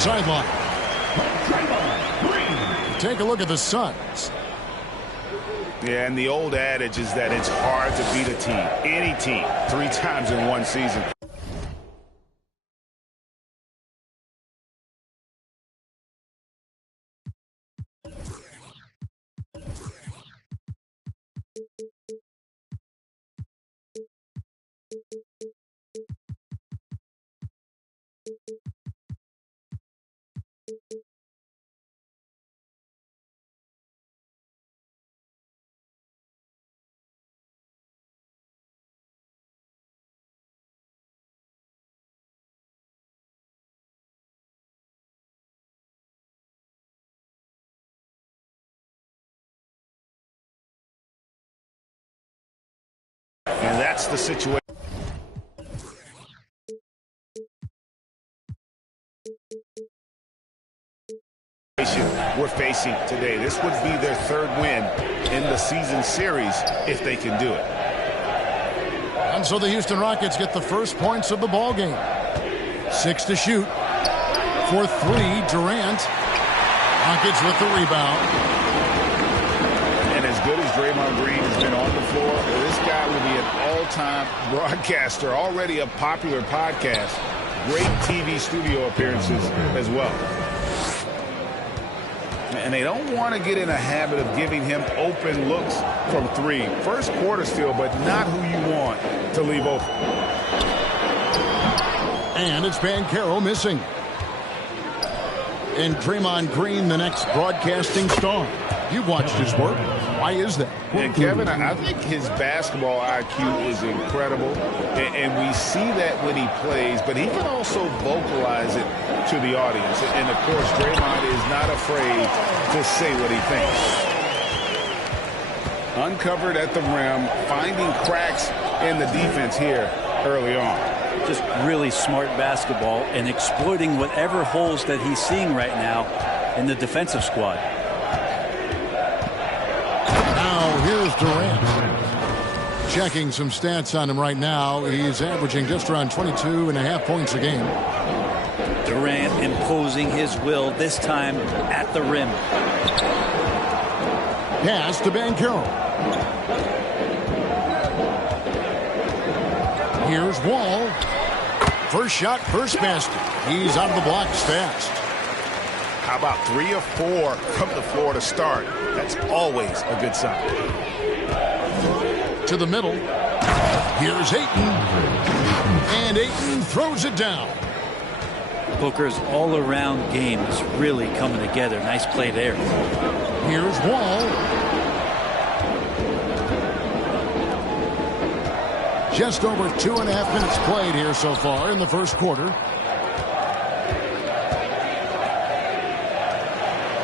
Sideline. Take a look at the Suns. Yeah, and the old adage is that it's hard to beat a team, any team, 3 times in one season. And that's the situation we're facing today. This would be their 3rd win in the season series if they can do it. And so the Houston Rockets get the first points of the ball game. 6 to shoot. For 3, Durant. Rockets with the rebound. And as good as Draymond Green has been on the floor, this guy will be an all-time broadcaster, already a popular podcast. Great TV studio appearances as well. And they don't want to get in a habit of giving him open looks from 3. First quarter still, but not who you want to leave open. And it's Banchero missing. And Draymond Green, the next broadcasting star. You've watched his work. Why is that? And Kevin, I think his basketball IQ is incredible. And we see that when he plays, but he can also vocalize it to the audience. And, of course, Draymond is not afraid to say what he thinks. Uncovered at the rim, finding cracks in the defense here early on. Just really smart basketball and exploiting whatever holes that he's seeing right now in the defensive squad. Now here's Durant. Checking some stats on him right now. He's averaging just around 22.5 points a game. Durant imposing his will, this time at the rim. Pass to Banchero. Here's Wall. First shot, first basket. He's out of the blocks fast. How about 3 or 4 from the floor to start? That's always a good sign. To the middle. Here's Ayton. And Ayton throws it down. Booker's all-around game is really coming together. Nice play there. Here's Wall. Just over 2.5 minutes played here so far in the first quarter.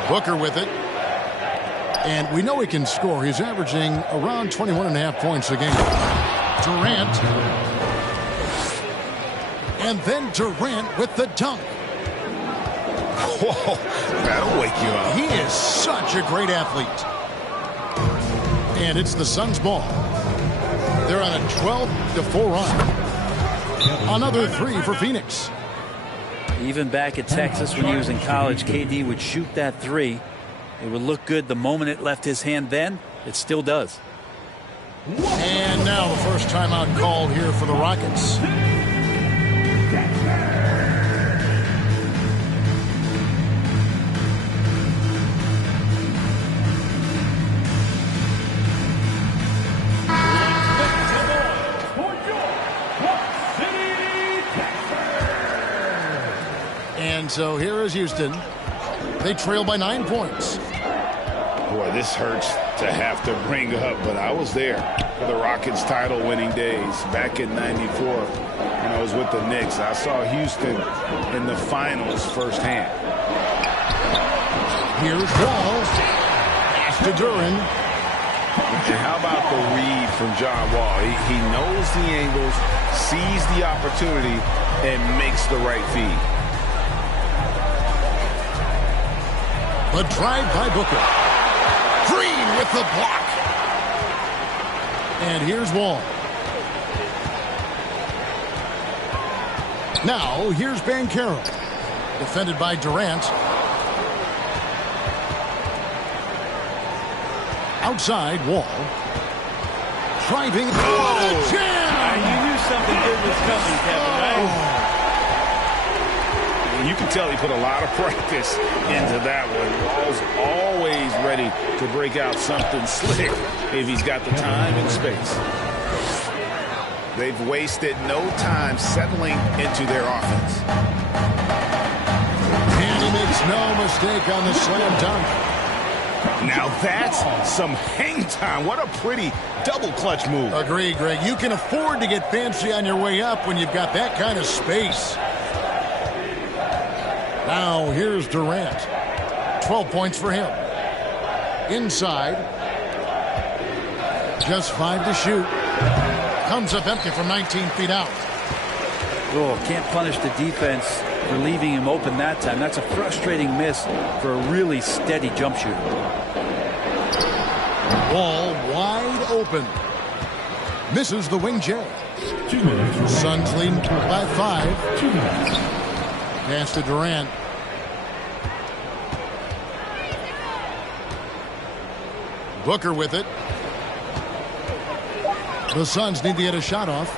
Booker with it. And we know he can score. He's averaging around 21.5 points a game. Durant. And then Durant with the dunk. Whoa, that'll wake you up. He is such a great athlete. And it's the Suns' ball. They're on a 12-4 run. Another 3 for Pheonix. Even back at Texas when he was in college, KD would shoot that 3. It would look good the moment it left his hand then. It still does. And now the first timeout called here for the Rockets. And so here is Houston. They trail by 9 points. Boy, this hurts to have to bring up, but I was there for the Rockets title-winning days back in '94 when I was with the Knicks. I saw Houston in the finals firsthand. Here's Wall. Pass to Duran. And how about the read from John Wall? He knows the angles, sees the opportunity, and makes the right feed. The drive by Booker. Green with the block. And here's Wall. Now, here's Banchero. Defended by Durant. Outside, Wall. Driving. Oh, jam! You knew something good was coming, Kevin, right? You can tell he put a lot of practice into that one. Wall's always ready to break out something slick if he's got the time and space. They've wasted no time settling into their offense. And he makes no mistake on the slam dunk. Now that's some hang time. What a pretty double clutch move. Agreed, Greg. You can afford to get fancy on your way up when you've got that kind of space. Now here's Durant. 12 points for him. Inside. Just 5 to shoot. Comes up empty from 19 feet out. Oh, can't punish the defense for leaving him open that time. That's a frustrating miss for a really steady jump shooter. Wall wide open. Misses the wing J. Suns leading by 5. Pass to Durant. Booker with it. The Suns need to get a shot off.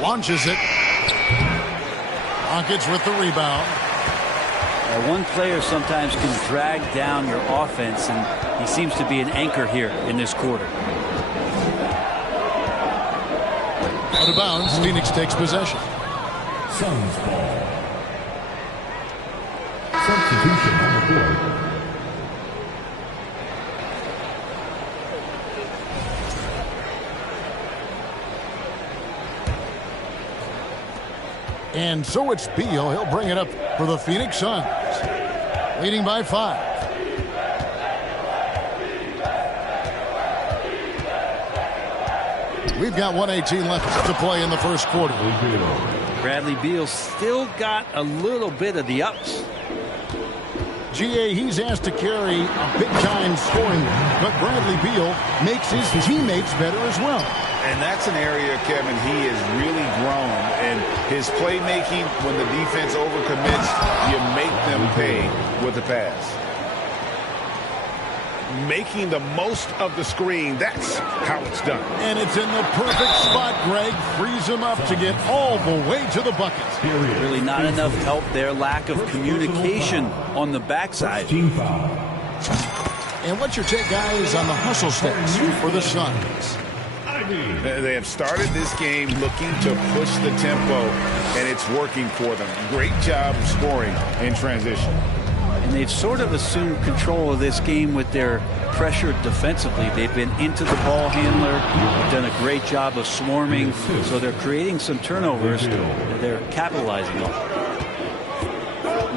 Launches it. Rockets with the rebound. One player sometimes can drag down your offense, and he seems to be an anchor here in this quarter. Out of bounds, Phoenix takes possession. Suns ball. Substitution on the court. And so it's Beal. He'll bring it up for the Phoenix Suns. Leading by 5. We've got 1:18 left to play in the first quarter. Bradley Beal still got a little bit of the ups. GA, he's asked to carry a big-time scoring, but Bradley Beal makes his teammates better as well. And that's an area, Kevin, he has really grown. And his playmaking, when the defense overcommits, you make them pay with the pass. Making the most of the screen, that's how it's done. And it's in the perfect spot, Greg. Frees him up to get all the way to the bucket. Really not enough help there. Lack of communication on the backside. And what's your take, guys, on the hustle stats for the Suns? They have started this game looking to push the tempo, and it's working for them. Great job of scoring in transition. And they've sort of assumed control of this game with their pressure defensively. They've been into the ball handler. They've done a great job of swarming. So they're creating some turnovers that they're capitalizing on.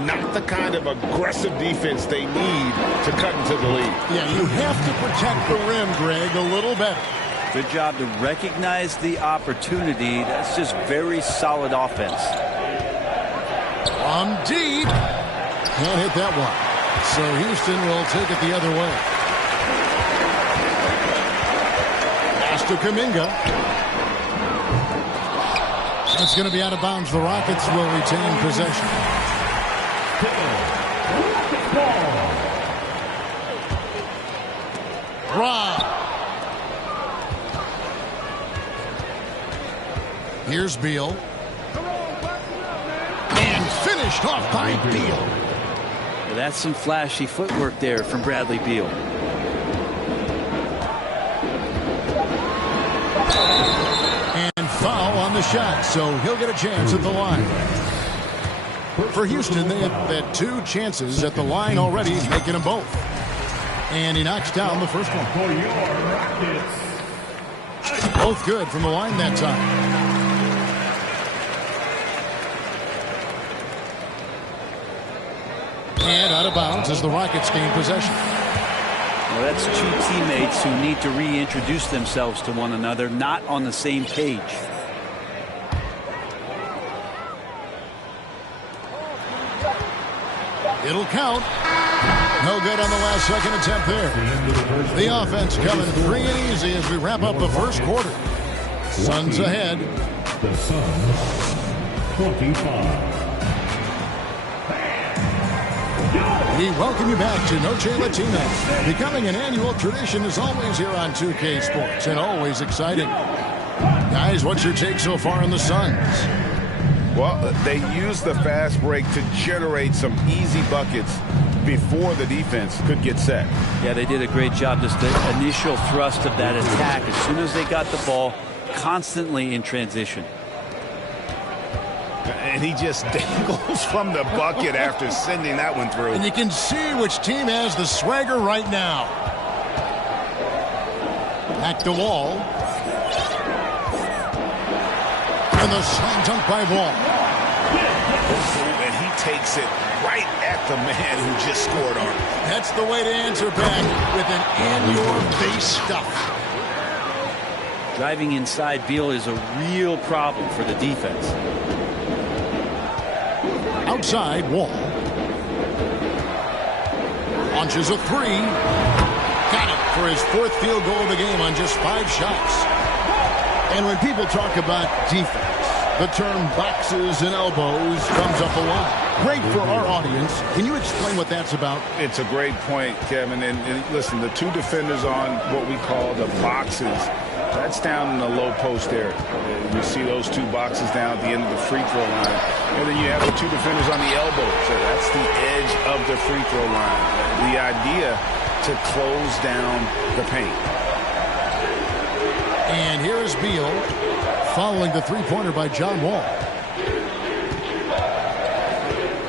Not the kind of aggressive defense they need to cut into the lead. Yeah, you have to protect the rim, Greg, a little better. Good job to recognize the opportunity. That's just very solid offense. From deep. Can't hit that one. So Houston will take it the other way. Pass to Kuminga. That's going to be out of bounds. The Rockets will retain possession. Rob. Here's Beal. And finished off by Beal. Well, that's some flashy footwork there from Bradley Beal. And foul on the shot, so he'll get a chance at the line. For Houston, they have had 2 chances at the line already, making them both. And he knocks down the first one. Both good from the line that time. And out of bounds as the Rockets gain possession. Well, that's 2 teammates who need to reintroduce themselves to one another, not on the same page. It'll count. No good on the last second attempt there. The offense coming free and easy as we wrap up the first quarter. Suns ahead. The Suns 25. We welcome you back to Noche Latina. Becoming an annual tradition is always here on 2K Sports and always exciting. Guys, what's your take so far on the Suns? Well, they used the fast break to generate some easy buckets before the defense could get set. Yeah, they did a great job. Just the initial thrust of that attack, as soon as they got the ball, constantly in transition. And he just dangles from the bucket after sending that one through. And you can see which team has the swagger right now. Back to Wall. And the slam dunk by Wall. And he takes it right at the man who just scored on him. That's the way to answer back with an in-your-face stuff. Driving inside Beal is a real problem for the defense. Outside, Wall. Launches a three. Got it for his fourth field goal of the game on just 5 shots. And when people talk about defense, the term boxes and elbows comes up a lot. Great for our audience. Can you explain what that's about? It's a great point, Kevin. And listen, the two defenders on what we call the boxes, that's down in the low post area. You see those two boxes down at the end of the free throw line. And then you have the two defenders on the elbow. So that's the edge of the free throw line. The idea to close down the paint. And here is Beal following the three-pointer by John Wall.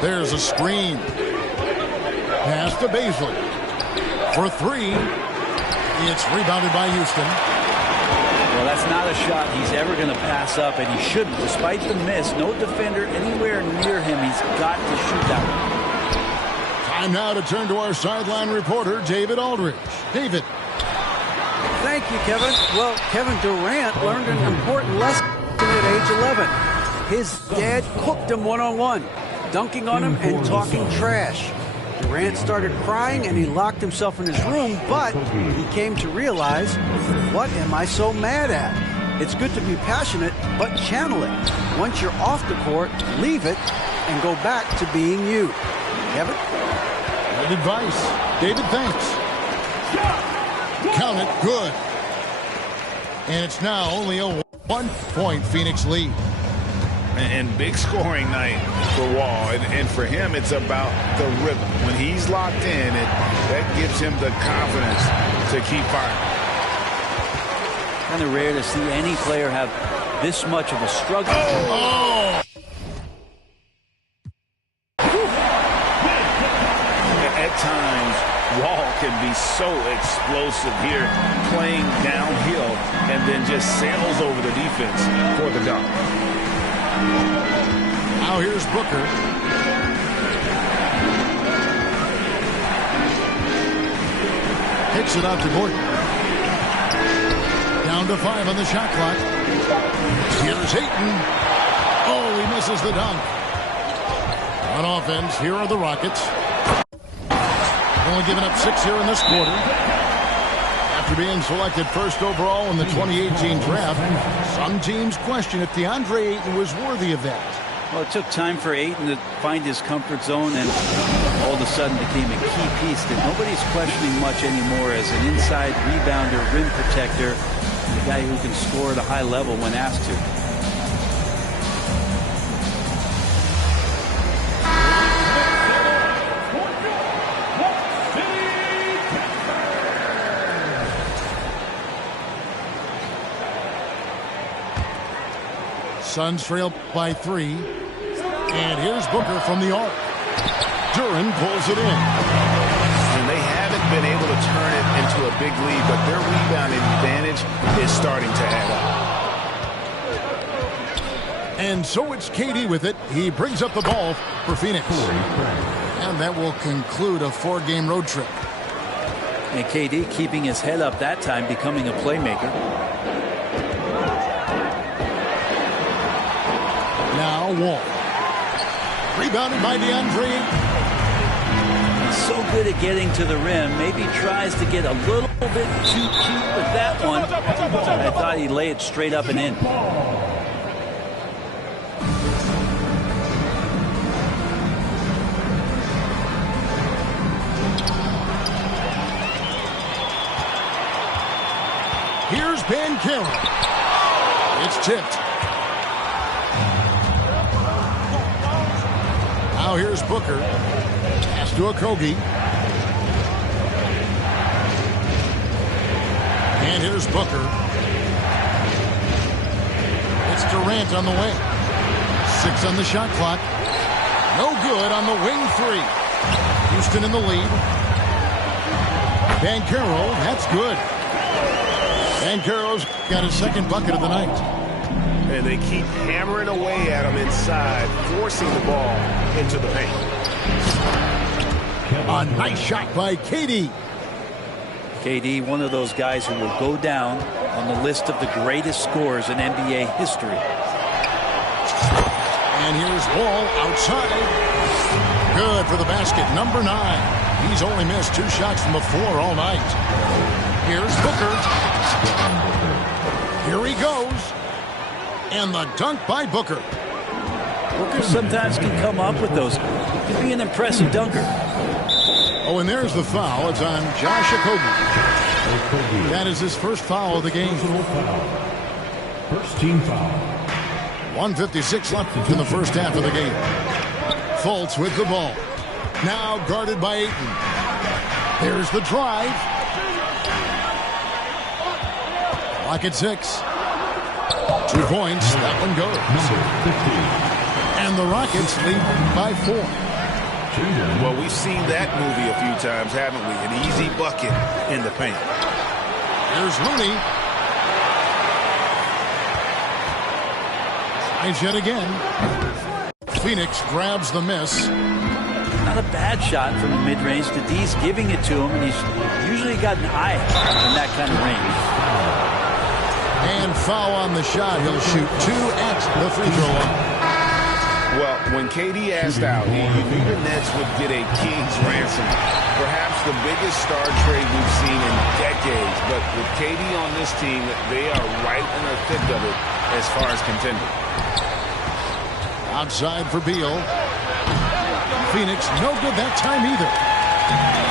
There's a screen. Pass to Baisley. For 3. It's rebounded by Houston. Well, that's not a shot he's ever going to pass up, and he shouldn't. Despite the miss, no defender anywhere near him. He's got to shoot that one. Time now to turn to our sideline reporter, David Aldridge. David. Thank you, Kevin. Well, Kevin Durant learned an important lesson at age 11. His dad cooked him one-on-one, dunking on him and talking trash. Durant started crying and he locked himself in his room, but he came to realize, what am I so mad at? It's good to be passionate, but channel it. Once you're off the court, leave it and go back to being you. Kevin? Good advice. David, thanks. Count it, good. And it's now only a 1-point Pheonix lead. And big scoring night for Wall. And for him, it's about the rhythm. When he's locked in, that gives him the confidence to keep firing. Kind of rare to see any player have this much of a struggle. Oh! At times, Wall can be so explosive here, playing downhill, and then just sails over the defense for the dunk. Now here's Booker. Hits it out to Gordon. Down to 5 on the shot clock. Here's Hayton. Oh, he misses the dunk. On offense, here are the Rockets. Only giving up 6 here in this quarter. After being selected first overall in the 2018 draft, some teams question if DeAndre Ayton was worthy of that. Well, it took time for Ayton to find his comfort zone and all of a sudden became a key piece that nobody's questioning much anymore as an inside rebounder, rim protector, a guy who can score at a high level when asked to. Suns trail by 3. And here's Booker from the arc. Duran pulls it in. And they haven't been able to turn it into a big lead, but their rebounding advantage is starting to add up. And so it's KD with it. He brings up the ball for Pheonix. And that will conclude a 4-game road trip. And KD keeping his head up that time, becoming a playmaker. Now Wall. Rebounded by DeAndre. He's so good at getting to the rim. Maybe tries to get a little bit too cute with that one. I thought he'd lay it straight up and in. Here's Bancaro. It's tipped. Now here's Booker. Pass to Okogie. And here's Booker. It's Durant on the wing. 6 on the shot clock. No good on the wing 3. Houston in the lead. Bancaro, that's good. Bancaro's got his second bucket of the night. And they keep hammering away at him inside, forcing the ball into the paint. A nice shot by KD. KD, one of those guys who will go down on the list of the greatest scorers in NBA history. And here's Wall outside. Good for the basket, number 9. He's only missed 2 shots from the floor all night. Here's Booker. Here he goes. And the dunk by Booker. Booker sometimes can come up with those. He can be an impressive dunker. Oh, and there's the foul. It's on Josh Okogie. That is his first foul of the game. First team foul. 1:56 left in the first half of the game. Fultz with the ball. Now guarded by Ayton. There's the drive. Clock at 6. 2 points. That one goes. And the Rockets lead by 4. Well, we've seen that movie a few times, haven't we? An easy bucket in the paint. Here's Looney. Tries yet again. Pheonix grabs the miss. Not a bad shot from the mid-range. D's giving it to him, and he's usually got an eye in that kind of range. And foul on the shot. He'll shoot 2 at the free throw line. Well, when KD asked out, he knew the Nets would get a king's ransom. Perhaps the biggest star trade we've seen in decades. But with KD on this team, they are right in the thick of it as far as contending. Outside for Beal. Pheonix, no good that time either.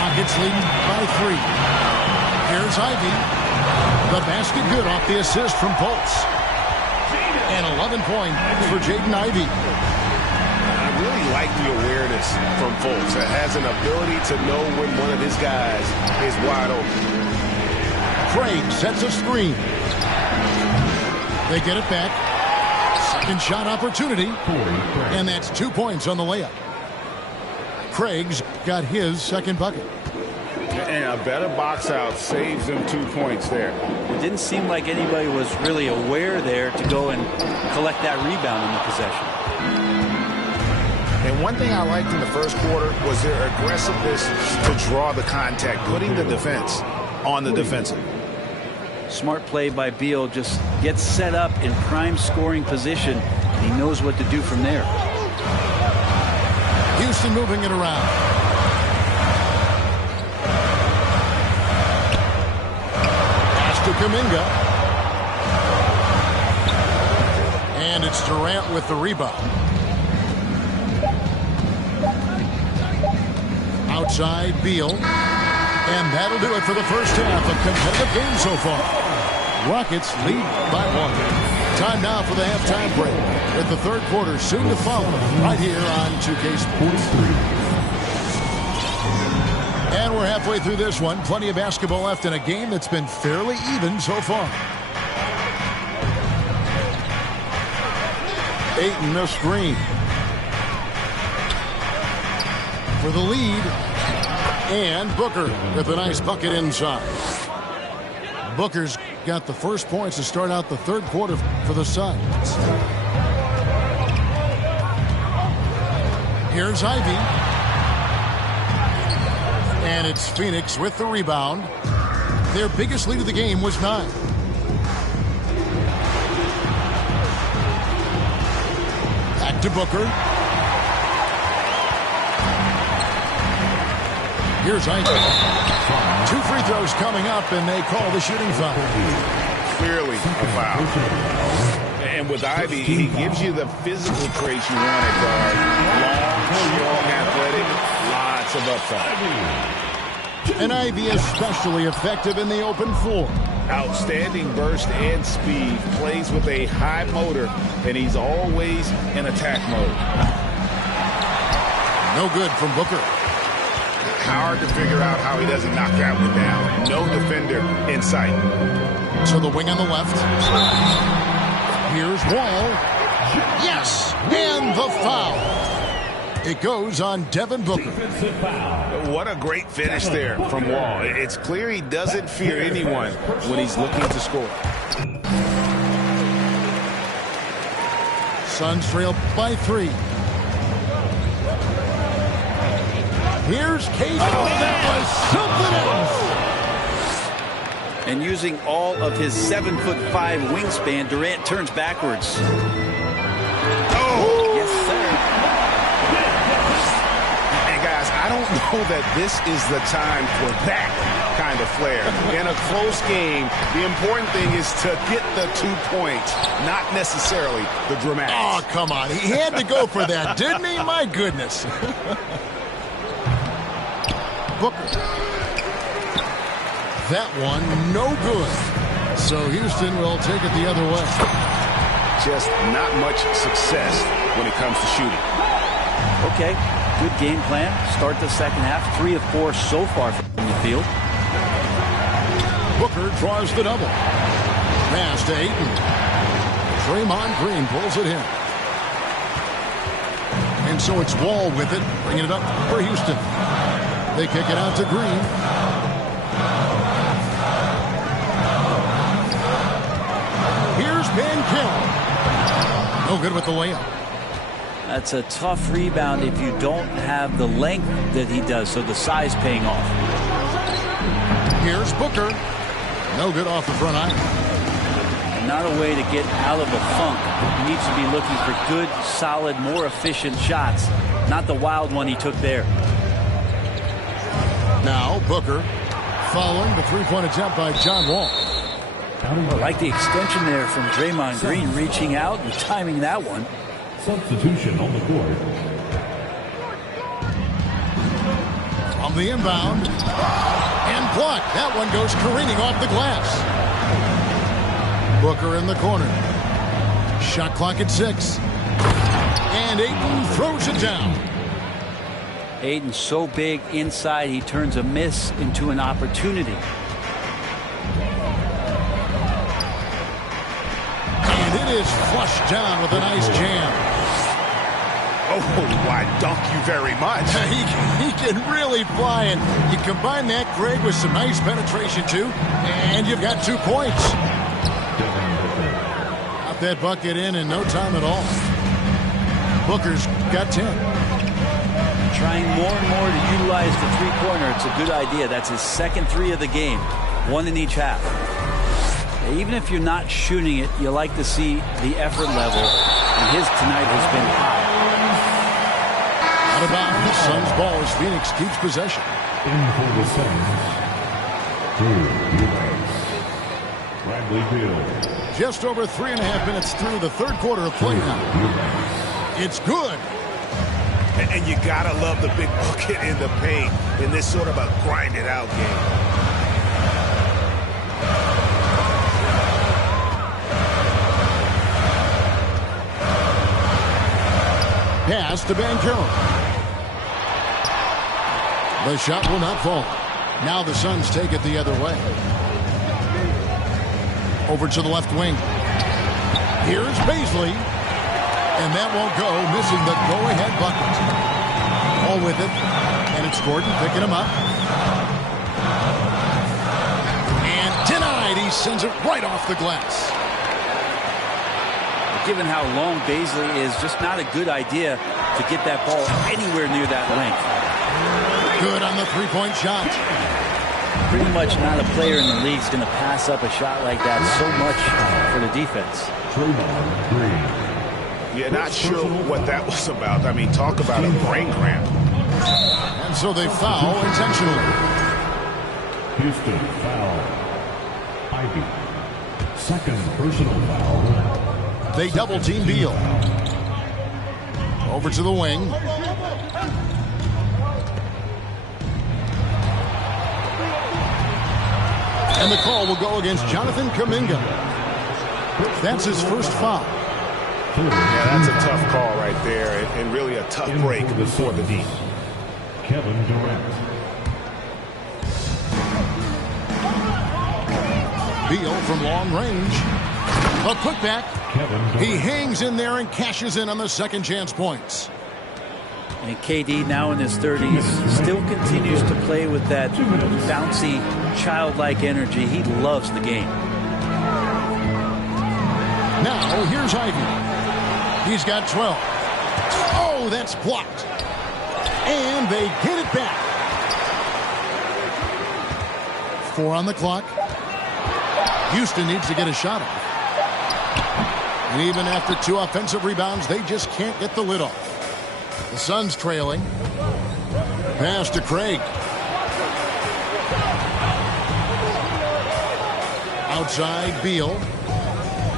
Rockets lead by 3. Here's Ivy. The basket good off the assist from Fultz. And 11 points for Jaden Ivey. I really like the awareness from Fultz. That has an ability to know when one of his guys is wide open. Craig sets a screen. They get it back. Second shot opportunity. And that's 2 points on the layup. Craig's got his second bucket. And a better box out saves them 2 points there. It didn't seem like anybody was really aware there to go and collect that rebound in the possession. And one thing I liked in the first quarter was their aggressiveness to draw the contact, putting the defense on the defensive. Smart play by Beal, just gets set up in prime scoring position. He knows what to do from there. Houston moving it around. Pass to Kuminga. And it's Durant with the rebound. Outside, Beal. And that'll do it for the first half. A competitive game so far. Rockets lead by 1. Time now for the halftime break, with the third quarter soon to follow right here on 2K Sports. And we're halfway through this one. Plenty of basketball left in a game that's been fairly even so far. Ayton the screen. For the lead. And Booker with a nice bucket inside. Booker's got the first points to start out the third quarter for the Suns. Here's Ivy. And it's Pheonix with the rebound. Their biggest lead of the game was 9. Back to Booker. Here's Ivy. 2 free throws coming up, and they call the shooting foul. Clearly a foul. And with Ivy, he gives you the physical traits you want at guard. Long, strong, athletic, lots of upside. And Ivy especially effective in the open floor. Outstanding burst and speed. Plays with a high motor, and he's always in attack mode. No good from Booker. Hard to figure out how he doesn't knock that one down. No defender in sight. To the wing on the left. Here's Wall. Yes! And the foul. It goes on Devin Booker. What a great finish there from Wall. It's clear he doesn't fear anyone when he's looking to score. Suns trail by 3. Here's Cade. Oh, that was something else. And using all of his 7'5" wingspan, Durant turns backwards. Oh! Yes, sir. And guys, I don't know that this is the time for that kind of flair. In a close game, the important thing is to get the 2 points, not necessarily the dramatics. Oh, come on. He had to go for that, didn't he? My goodness. Booker. That one, no good. So Houston will take it the other way. Just not much success when it comes to shooting. Okay, good game plan. Start the second half. 3 of 4 so far from the field. Booker draws the double. Pass to Ayton. Draymond Green pulls it in. And so it's Wall with it, bringing it up for Houston. They kick it out to Green. Here's Banchero. No good with the layup. That's a tough rebound if you don't have the length that he does, so the size paying off. Here's Booker. No good off the front iron. Not a way to get out of a funk. He needs to be looking for good, solid, more efficient shots, not the wild one he took there. Now Booker following the three-point attempt by John Wall. I like the extension there from Draymond Green, reaching out and timing that one. Substitution on the court. On the inbound. And blocked. That one goes careening off the glass. Booker in the corner. Shot clock at 6. And Ayton throws it down. Ayton's so big inside, he turns a miss into an opportunity. And it is flushed down with a nice jam. Oh, why, dunk you very much. He can really fly, and you combine that, Greg, with some nice penetration, too, and you've got 2 points. Got that bucket in no time at all. Booker's got 10. Trying more and more to utilize the three-pointer. It's a good idea. That's his second 3 of the game, 1 in each half. Even if you're not shooting it, you like to see the effort level, and his tonight has been high. Out of bounds, Suns ball as Pheonix keeps possession. In for the Suns. Bradley Beal. Just over 3.5 minutes through the third quarter of play now. It's good. And you gotta love the big bucket in the paint in this sort of a grinded out game. Pass to Banchero. The shot will not fall. Now the Suns take it the other way. Over to the left wing. Here's Baisley. And that won't go, missing the go-ahead bucket. All with it. And it's Gordon picking him up. And denied. He sends it right off the glass. Given how long Baisley is, just not a good idea to get that ball anywhere near that length. Good on the three-point shot. Pretty much not a player in the league is going to pass up a shot like that so much for the defense. Yeah, not sure what that was about. I mean, talk about a brain cramp. And so they foul intentionally. Houston foul. Ivy. Second personal foul. They double-team Beal. Over to the wing. And the call will go against Jonathan Kuminga. That's his first foul. Yeah, that's a tough call right there, and really a tough break for the D. Kevin Durant. Beal from long range. A putback. He hangs in there and cashes in on the second chance points. And KD, now in his 30s, still continues to play with that bouncy, childlike energy. He loves the game. Now, here's Ivy. He's got 12. Oh, that's blocked. And they get it back. 4 on the clock. Houston needs to get a shot off. And even after 2 offensive rebounds, they just can't get the lid off. The Suns trailing. Pass to Craig. Outside, Beal.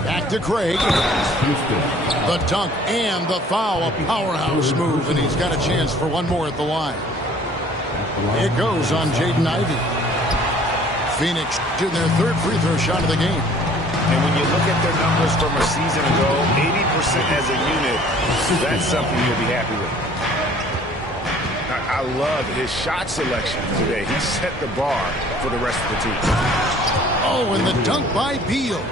Back to Craig. The dunk and the foul. A powerhouse move, and he's got a chance for one more at the line. It goes on Jaden Ivey. Pheonix shooting their third free throw shot of the game. And when you look at their numbers from a season ago, 80% as a unit, that's something you'll be happy with. I love his shot selection today. He set the bar for the rest of the team. Oh, and the dunk by Beal.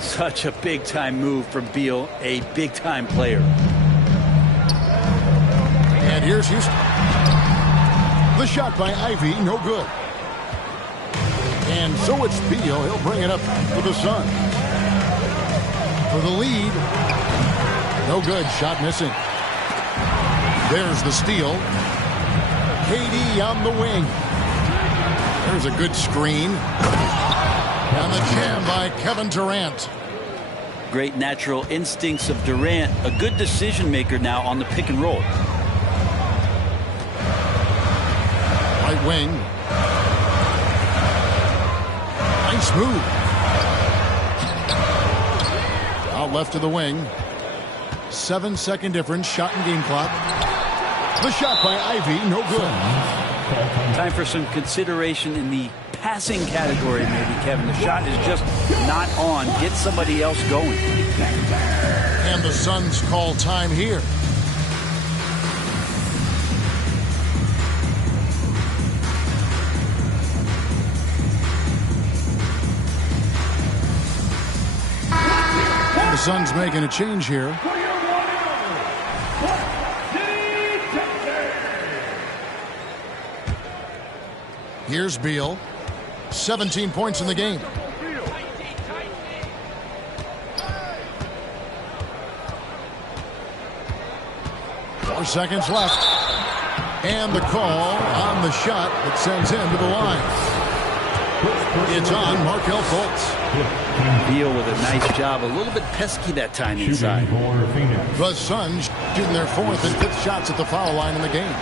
Such a big-time move from Beal, a big-time player. And here's Houston. The shot by Ivy, no good. And so it's Beal. He'll bring it up for the Suns. For the lead. No good. Shot missing. There's the steal. KD on the wing. There's a good screen. And the jam by Kevin Durant. Great natural instincts of Durant. A good decision maker now on the pick and roll. Right wing. Nice move. Out left to the wing. 7-second difference. Shot and game clock. The shot by Ivy. No good. Time for some consideration in the passing category, maybe, Kevin. The shot is just not on. Get somebody else going. And the Suns call time here. The Suns making a change here. Here's Beal. 17 points in the game. Four seconds left. And the call on the shot that sends him to the line. It's on Markelle Fultz. Beal with a nice job. A little bit pesky that time inside. The Suns shooting their 4th and 5th shots at the foul line in the game.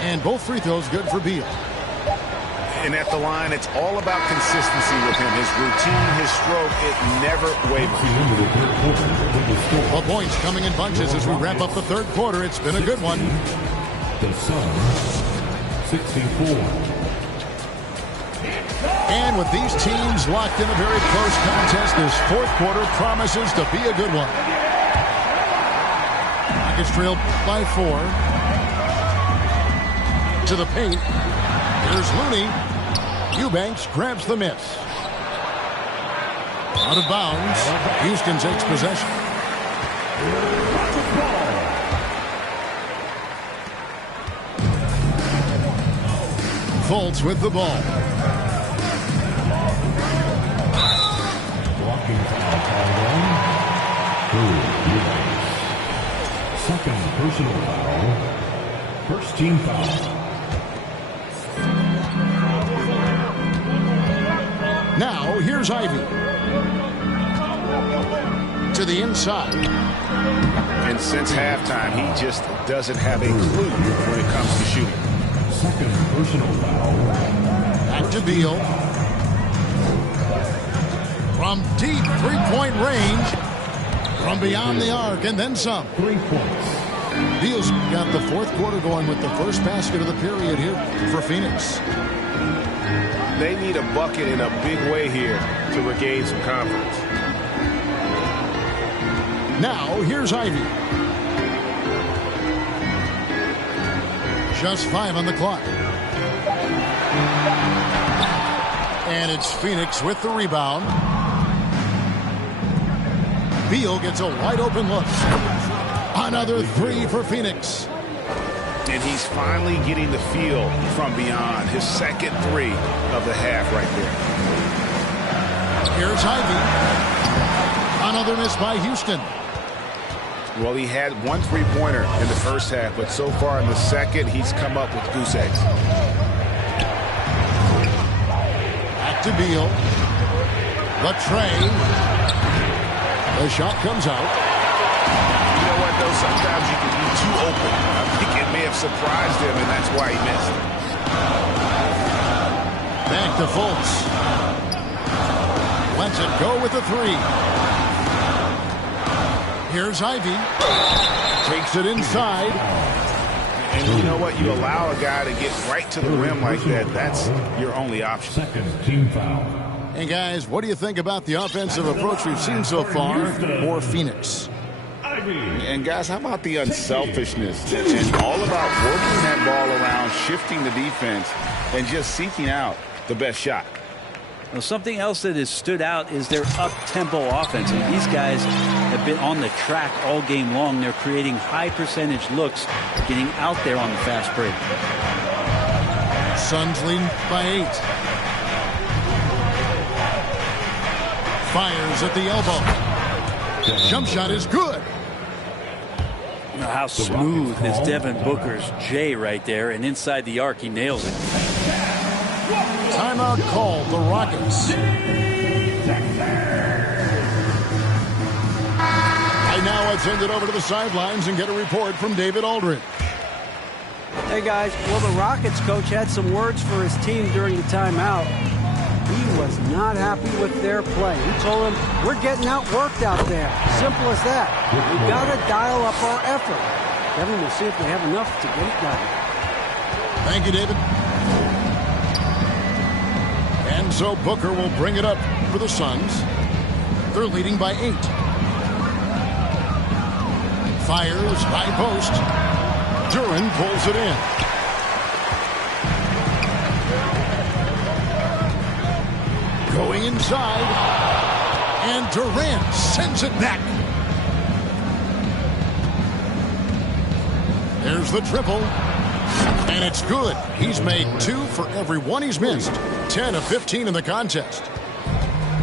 And both free throws good for Beal. And at the line, it's all about consistency with him. His routine, his stroke, it never wavers. The points coming in bunches as we wrap up the third quarter. It's been a good one. The Suns, 64. And with these teams locked in a very close contest, this fourth quarter promises to be a good one. Rockets trailed by 4. To the paint. Here's Looney. Eubanks grabs the miss. Out of bounds. Houston takes possession. Fultz with the ball. Blocking foul second personal foul. First team foul. Now, here's Ivy. To the inside. And since halftime, he just doesn't have a clue when it comes to shooting. Second personal foul. Back to Beal. From deep three-point range. From beyond the arc, and then some. 3 points. Beal's got the fourth quarter going with the first basket of the period here for Pheonix. They need a bucket in a big way here to regain some confidence. Now, here's Ivy. Just 5 on the clock. And it's Pheonix with the rebound. Beal gets a wide open look. Another 3 for Pheonix. And he's finally getting the feel from beyond. His second 3 of the half right there. Here's Ivy. Another miss by Houston. Well, he had 1 3-pointer in the first half, but so far in the second, he's come up with goose eggs. Back to Beal. The tray. The shot comes out. You know what, though? Sometimes you can be too open. I think it may have surprised him, and that's why he missed. Back to Fultz. Lets it go with the 3. Here's Ivy. Takes it inside. And you know what? You allow a guy to get right to the rim like that. That's your only option. Second team foul. And guys, what do you think about the offensive approach we've seen so far for Pheonix? And guys, how about the unselfishness? It's all about working that ball around, shifting the defense, and just seeking out the best shot. Well, something else that has stood out is their up-tempo offense. And these guys have been on the track all game long. They're creating high-percentage looks, getting out there on the fast break. Suns lead by 8. Fires at the elbow. Jump shot is good. You know how smooth is Devin Booker's J right there, and inside the arc, he nails it. Timeout called, the Rockets. Right now, let's send it over to the sidelines and get a report from David Aldridge. Hey, guys. Well, the Rockets coach had some words for his team during the timeout. He was not happy with their play. He told them, we're getting outworked out there. Simple as that. We've got to dial up our effort. Kevin, we'll see if they have enough to get it done. Thank you, David. And so Booker will bring it up for the Suns. They're leading by 8. Fires, high post. Duran pulls it in. Going inside. And Durant sends it back. There's the triple. And it's good. He's made 2 for every 1 he's missed. 10 of 15 in the contest.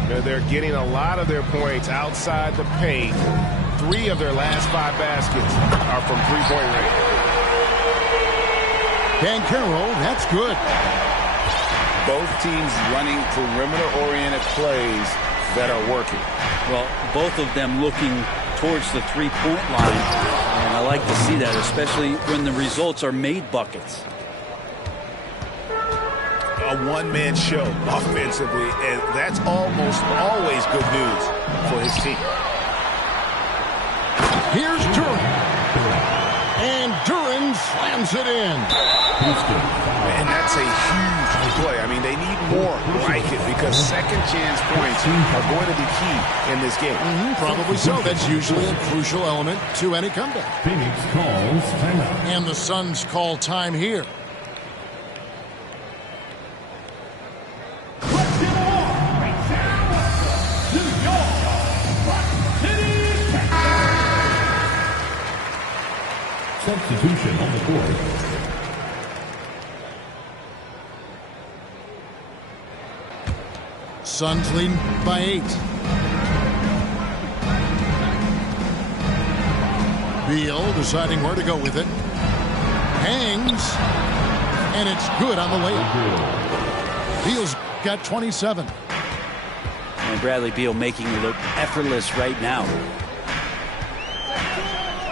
They're getting a lot of their points outside the paint. 3 of their last 5 baskets are from 3-point range. Banchero, that's good. Both teams running perimeter-oriented plays that are working. Well, both of them looking towards the 3-point line. And I like to see that, especially when the results are made buckets. A one-man show offensively, and that's almost always good news for his team. Here's Duran. And Duran slams it in. And that's a huge play. I mean, they need more like it because second chance points are going to be key in this game. Probably so. That's usually a crucial element to any comeback. Phoenix calls timeout. And the Suns call time here. Substitution on the court. Suns lead by 8. Beal deciding where to go with it. Hangs. And it's good on the layup. Beal's got 27. And Bradley Beal making it look effortless right now.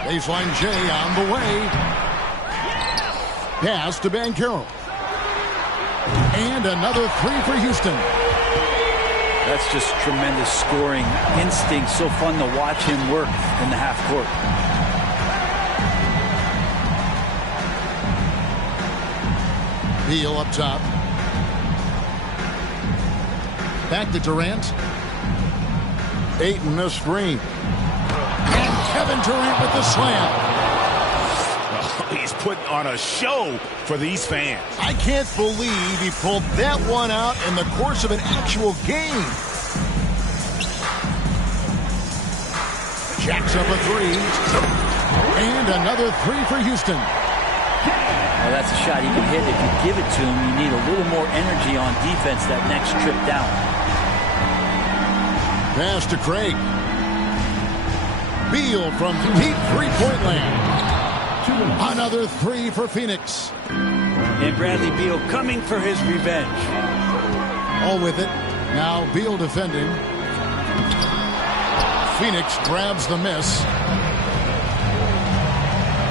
Baseline J on the way. Pass to Banchero. And another 3 for Houston. That's just tremendous scoring instinct. So fun to watch him work in the half court. Beal up top. Back to Durant. Ayton the screen. And Kevin Durant with the slam. He's putting on a show for these fans. I can't believe he pulled that one out in the course of an actual game. Jacks up a three. And another three for Houston. Well, that's a shot he can hit. If you give it to him, you need a little more energy on defense that next trip down. Pass to Craig. Beal from deep three-point land. Another three for Pheonix. And Bradley Beal coming for his revenge. All with it. Now Beal defending. Pheonix grabs the miss.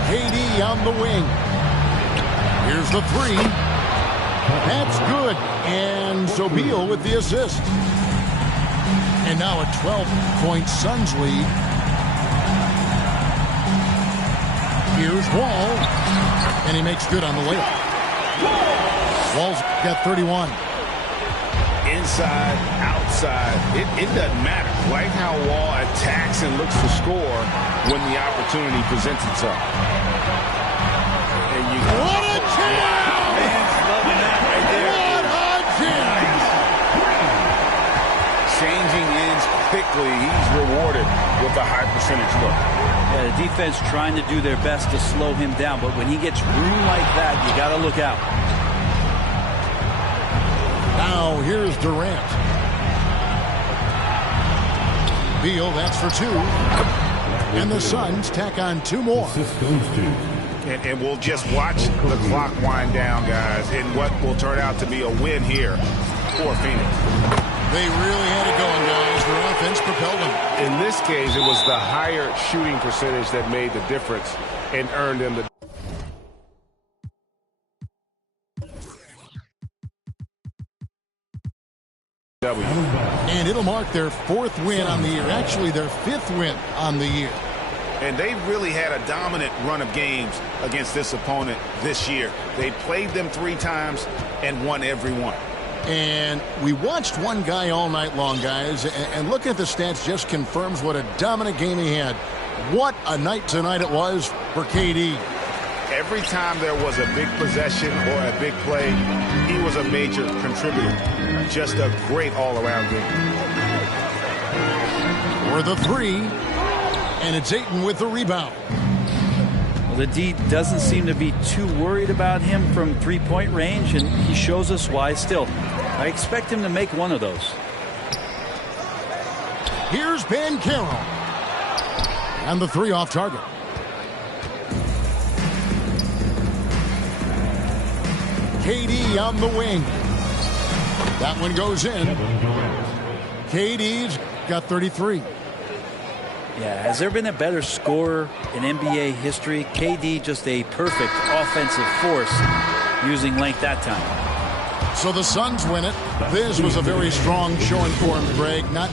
KD on the wing. Here's the three. That's good. And so Beal with the assist. And now a 12-point Suns lead. Here's Wall. And he makes good on the layup. Wall's got 31. Inside, outside, it doesn't matter. Like how Wall attacks and looks to score when the opportunity presents itself. And you What a chance! Fans loving that right there. What a chance! Changing ends quickly. He's rewarded with a high percentage look. Yeah, the defense trying to do their best to slow him down, but when he gets room like that, you got to look out. Now here's Durant. Beal, that's for two. And the Suns tack on two more. And we'll just watch the clock wind down, guys, in what will turn out to be a win here for Pheonix. They really had it going, guys. Their offense propelled them. In this case, it was the higher shooting percentage that made the difference and earned them the W. And it'll mark their fourth win on the year. Actually, their fifth win on the year. And they really had a dominant run of games against this opponent this year. They played them 3 times and won every one. And we watched one guy all night long, guys, and looking at the stats just confirms what a dominant game he had. What a night tonight it was for KD. Every time there was a big possession or a big play, he was a major contributor. Just a great all-around game. For the three, and it's Ayton with the rebound. Well, the D doesn't seem to be too worried about him from three-point range, and he shows us why still. I expect him to make one of those. Here's Ben Carroll. And the three off target. KD on the wing. That one goes in. KD's got 33. Yeah, has there been a better scorer in NBA history? KD just a perfect offensive force using length that time. So the Suns win it. This was a very strong showing for him, Greg. Not